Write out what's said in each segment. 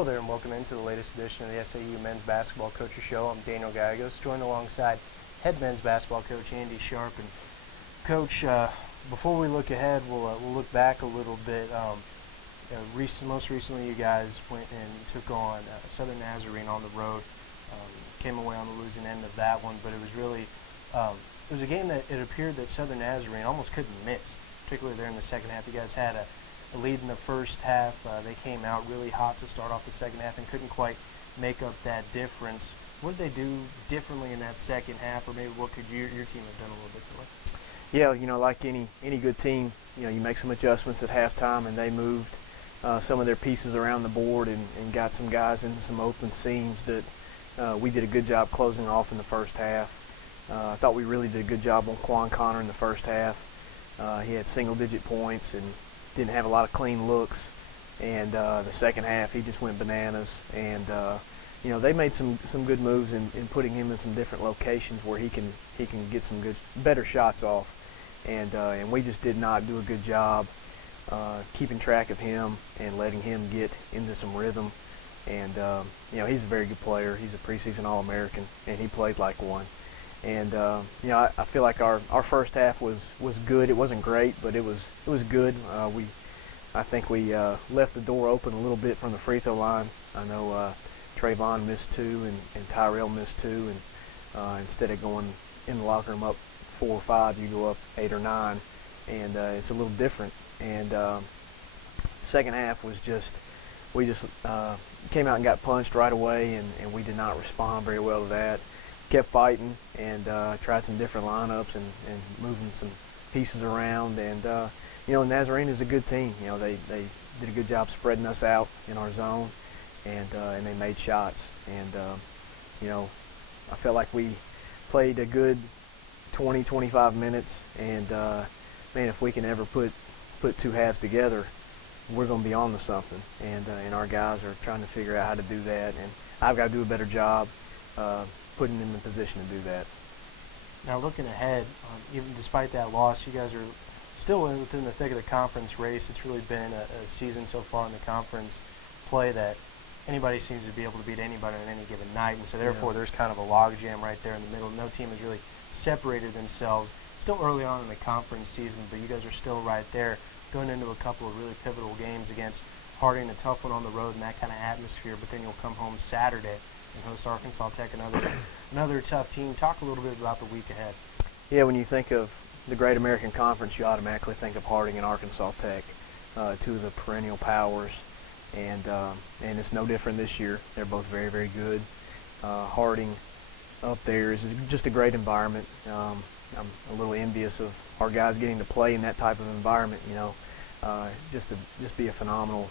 Hello there and welcome into the latest edition of the SAU Men's Basketball Coaches Show. I'm Daniel Gallegos, joined alongside head men's basketball coach Andy Sharpe. And Coach, before we look ahead, we'll look back a little bit. Most recently you guys went and took on Southern Nazarene on the road. Came away on the losing end of that one, but it was really it was a game that it appeared that Southern Nazarene almost couldn't miss, particularly there in the second half. You guys had a lead in the first half. They came out really hot to start off the second half and couldn't quite make up that difference. What did they do differently in that second half, or maybe what could your team have done a little differently? Yeah, like any good team, you make some adjustments at halftime, and they moved some of their pieces around the board and got some guys into some open seams that we did a good job closing off in the first half. I thought we really did a good job on Quan Connor in the first half. He had single-digit points and didn't have a lot of clean looks, and the second half he just went bananas. And they made some good moves in putting him in some different locations where he can get some better shots off, and we just did not do a good job keeping track of him and letting him get into some rhythm. And he's a very good player. He's a preseason All-American, and he played like one. And I feel like our first half was good. It wasn't great, but it was good. I think we left the door open a little bit from the free throw line. I know Trayvon missed two and Tyrell missed two, and instead of going in the locker room up 4 or 5, you go up 8 or 9, and it's a little different. And second half was we just came out and got punched right away, and we did not respond very well to that. Kept fighting and tried some different lineups and moving some pieces around. And Nazarene is a good team. They did a good job spreading us out in our zone, and they made shots. And I felt like we played a good 20-25 minutes. And man, if we can ever put two halves together, we're going to be on to something. And our guys are trying to figure out how to do that. And I've got to do a better job putting them in position to do that. Now looking ahead, even despite that loss, you guys are still within the thick of the conference race. It's really been a season so far in the conference play that anybody seems to be able to beat anybody on any given night, and so therefore there's kind of a logjam right there in the middle. No team has really separated themselves. Still early on in the conference season, but you guys are still right there going into a couple of really pivotal games against Harding, a tough one on the road in that kind of atmosphere, but then you'll come home Saturday and host Arkansas Tech, another tough team. Talk a little bit about the week ahead. Yeah, when you think of the Great American Conference, you automatically think of Harding and Arkansas Tech, two of the perennial powers, and it's no different this year. They're both very, very good. Harding up there is just a great environment. I'm a little envious of our guys getting to play in that type of environment. Just be a phenomenal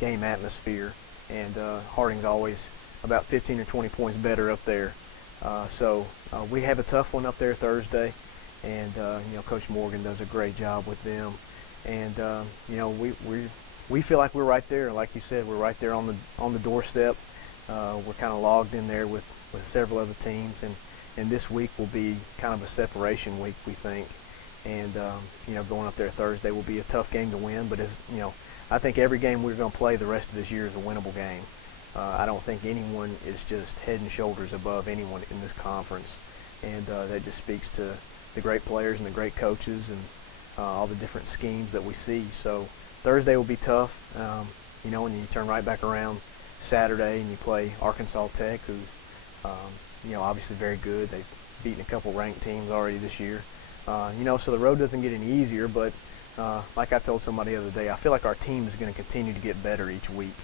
game atmosphere, and Harding's always about 15 or 20 points better up there. So we have a tough one up there Thursday, and Coach Morgan does a great job with them. And we feel like we're right there. Like you said, we're right there on the doorstep. We're kind of logged in there with several other teams, and this week will be kind of a separation week, we think. And going up there Thursday will be a tough game to win, but I think every game we're going to play the rest of this year is a winnable game. I don't think anyone is just head and shoulders above anyone in this conference, and that just speaks to the great players and the great coaches and all the different schemes that we see. So Thursday will be tough, and you turn right back around Saturday and you play Arkansas Tech, who obviously very good. They've beaten a couple ranked teams already this year. So the road doesn't get any easier, but like I told somebody the other day, I feel like our team is going to continue to get better each week.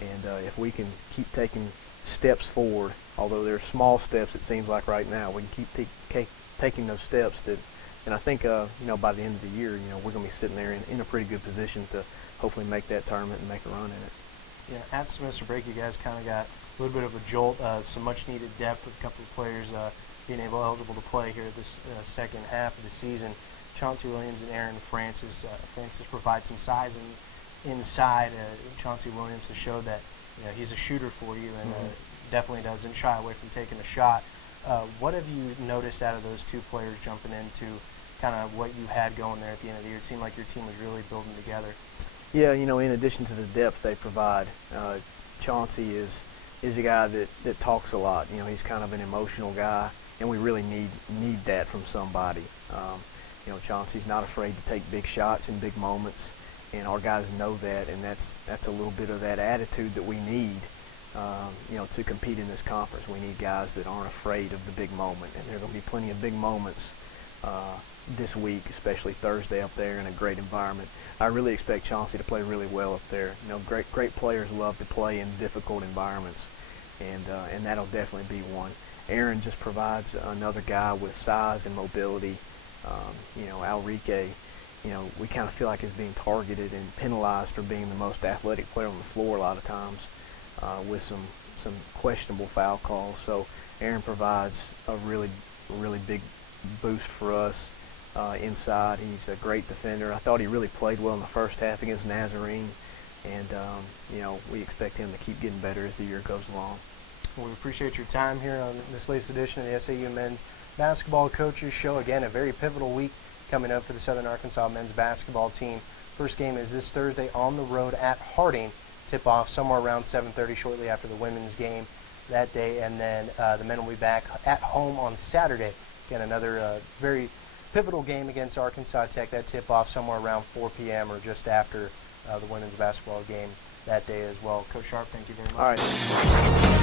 And if we can keep taking steps forward, although they're small steps, it seems like right now, we can keep taking those steps and I think, by the end of the year, we're going to be sitting there in a pretty good position to hopefully make that tournament and make a run in it. Yeah, at semester break, you guys kind of got a little bit of a jolt, some much-needed depth with a couple of players being eligible to play here this second half of the season. Chauncey Williams and Aaron Francis. Francis provides some size inside. Chauncey Williams has showed that he's a shooter for you, and definitely doesn't shy away from taking a shot. What have you noticed out of those two players jumping into kind of what you had going there at the end of the year? It seemed like your team was really building together. Yeah, in addition to the depth they provide, Chauncey is a guy that talks a lot. You know, he's kind of an emotional guy, and we really need that from somebody. You know, Chauncey's not afraid to take big shots in big moments, and our guys know that, and that's a little bit of that attitude that we need. You know, to compete in this conference, we need guys that aren't afraid of the big moment, and there are going to be plenty of big moments this week, especially Thursday up there in a great environment. I really expect Chauncey to play really well up there. You know, great players love to play in difficult environments, and that'll definitely be one. Aaron just provides another guy with size and mobility. You know, Alrique, you know, we kind of feel like is being targeted and penalized for being the most athletic player on the floor a lot of times, with some questionable foul calls. So Aaron provides a really big boost for us inside. He's a great defender. I thought he really played well in the first half against Nazarene, and you know, we expect him to keep getting better as the year goes along. Well, we appreciate your time here on this latest edition of the SAU Men's Basketball Coaches Show. Again, a very pivotal week coming up for the Southern Arkansas men's basketball team. First game is this Thursday on the road at Harding. Tip-off somewhere around 7:30 shortly after the women's game that day, and then the men will be back at home on Saturday. Again, another very pivotal game against Arkansas Tech. That tip-off somewhere around 4 p.m. or just after the women's basketball game that day as well. Coach Sharpe, thank you very much. All right.